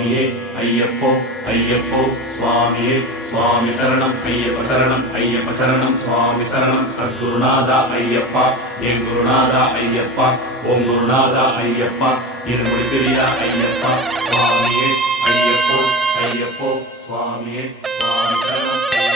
சுவாமியே ஐயப்போ ஐயப்போ சுவாமியே சுவாமி சரணம் ஐயப்ப சரணம் ஐயப்ப சரணம் சுவாமி சரணம் சத்குருநாதா ஐயப்பா என் குருநாதா ஐயப்பா ஓம் குருநாதா ஐயப்பா இருமுடி பிரியா ஐயப்பா சுவாமியே ஐயப்போ ஐயப்போ சுவாமியே சுவாமி சரணம்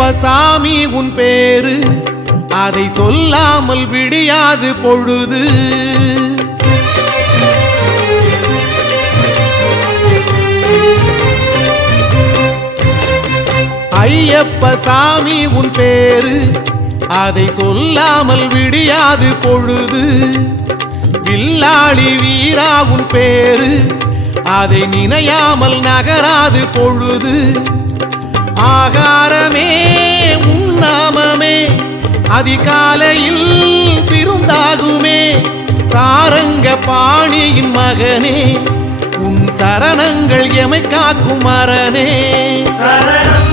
ஐயப்ப சாமி உன் பேரு. அதை சொல்லாமல் விடியாது பொழுது. ஐயப்ப சாமி உன் பேரு. அதை சொல்லாமல் விடியாது பொழுது. வில்லாளி வீரா உன் பேரு. அதை நினையாமல் நகராது பொழுது. ஆகாரமே உண்ணாமமே அதிகாலையில் பிருந்தாகுமே சாரங்க பாணியின் மகனே உன் சரணங்கள் எமை காக்கும் மரணே சரணம்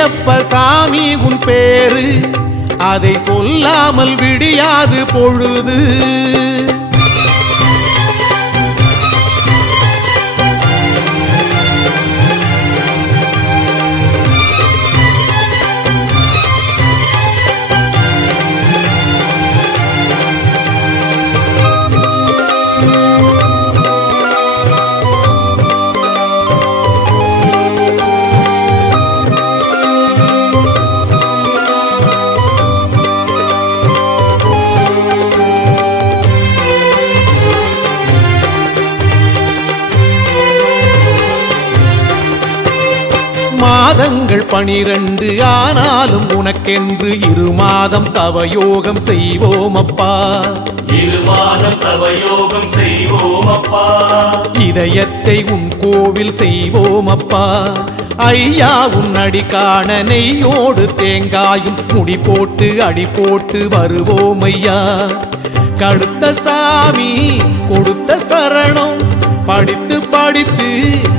ஐயப்ப சாமி உன் பேரு. அதை சொல்லாமல் விடியாது பொழுது. மாதங்கள் பனிரண்டு ஆனாலும் உனக்கென்று இரு மாதம் தவயோகம் செய்வோம் அப்பா இருமாதம் தவயோகம் செய்வோம் அப்பா இதயத்தை உன் கோவில் செய்வோம் அப்பா ஐயா உன் அடி காண நெய்யோடு தேங்காயும் முடி போட்டு அடி போட்டு வருவோம் ஐயா. கடுத்த சாமி கொடுத்த சரணம் படித்து படித்து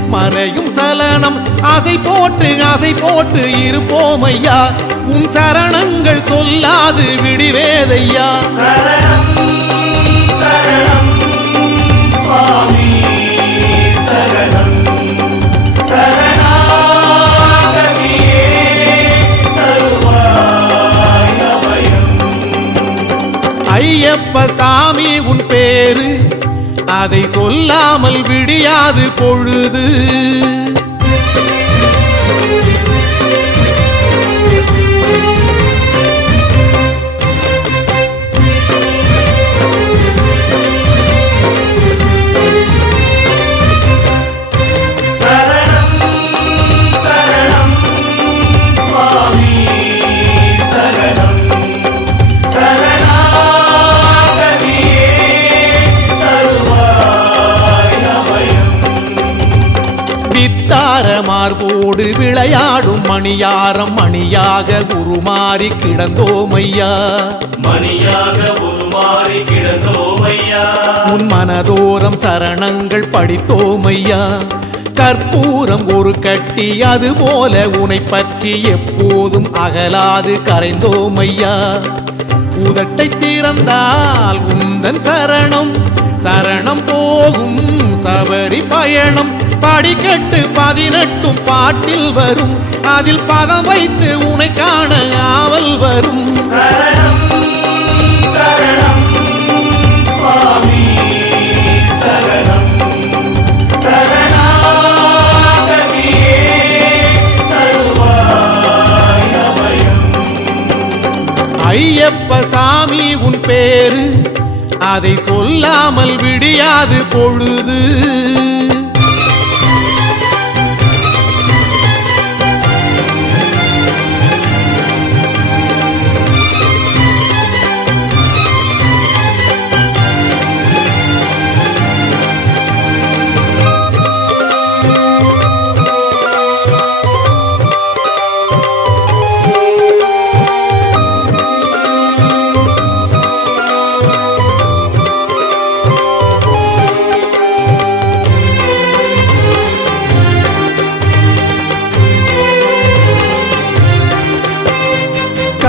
மறையும் சலனம். ஆசை போட்டு ஆசை போட்டு இருப்போம் ஐயா. உன் சரணங்கள் சொல்லாது விடிவேதையா. ஐயப்ப சாமி உன் பேரு அதை சொல்லாமல் விடியாது பொழுது. மார்போடு விளையாடும் மணியாரம் மணியாக உருமாறி கிடந்தோம் ஐயா மணியாக உருமாறி கிடந்தோம் ஐயா உன் மனதோரம் சரணங்கள் படித்தோம் ஐயா கற்பூரம் ஒரு கட்டி அது போல உனை பற்றி எப்போதும் அகலாது கரைந்தோம் ஐயா உதட்டை திறந்தால் உந்தன் சரணம் சரணம் போகும் சபரி பயணம் படிக்கட்டு பதினெட்டும் பாட்டில் வரும். அதில் பதம் வைத்து உனை காண ஆவல் வரும். ஐயப்ப சாமி உன் பேரு. அதை சொல்லாமல் விடியாது பொழுது.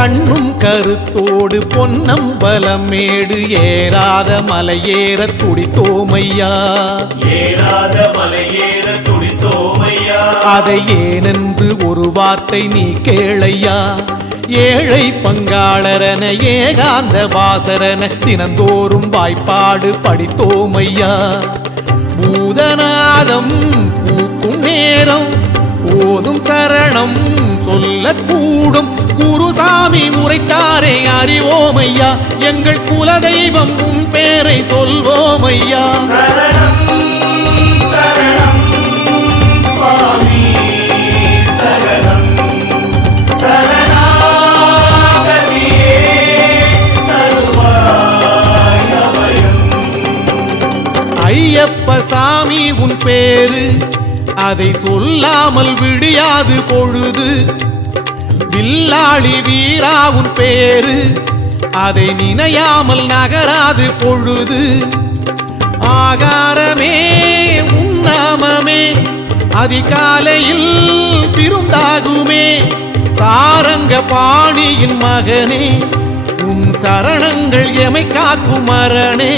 கண்ணும் கருத்தோடு பொன்னம்பலமேடு ஏறாத மலையேற துடித்தோமையா? ஏறாத மலையேற துடித்தோமையா? அதை ஏனென்று ஒரு வார்த்தை நீ கேளையா? ஏழை பங்காளரன ஏகாந்த வாசரன தினந்தோறும் வாய்ப்பாடு படித்தோமையா? பூதநாதம் பூக்கும் நேரம் போதும் சரணம் சொல்லக்கூடும் குருசாமி உரைத்தாரே அறிவோமையா எங்கள் குலதெய்வம் உன் பேரை சொல்வோமையா. ஐயப்ப சாமி உன் பேரு அதை சொல்லாமல் விடியாது பொழுது. வில்லாளி வீரா உன் பேரு. அதை நினையாமல் நகராது பொழுது. ஆகாரமே உன்னாமமே அதிகாலையில் பிருந்தாகுமே சாரங்க பாணியின் மகனே உன் சரணங்கள் எமை காக்கும் மரணே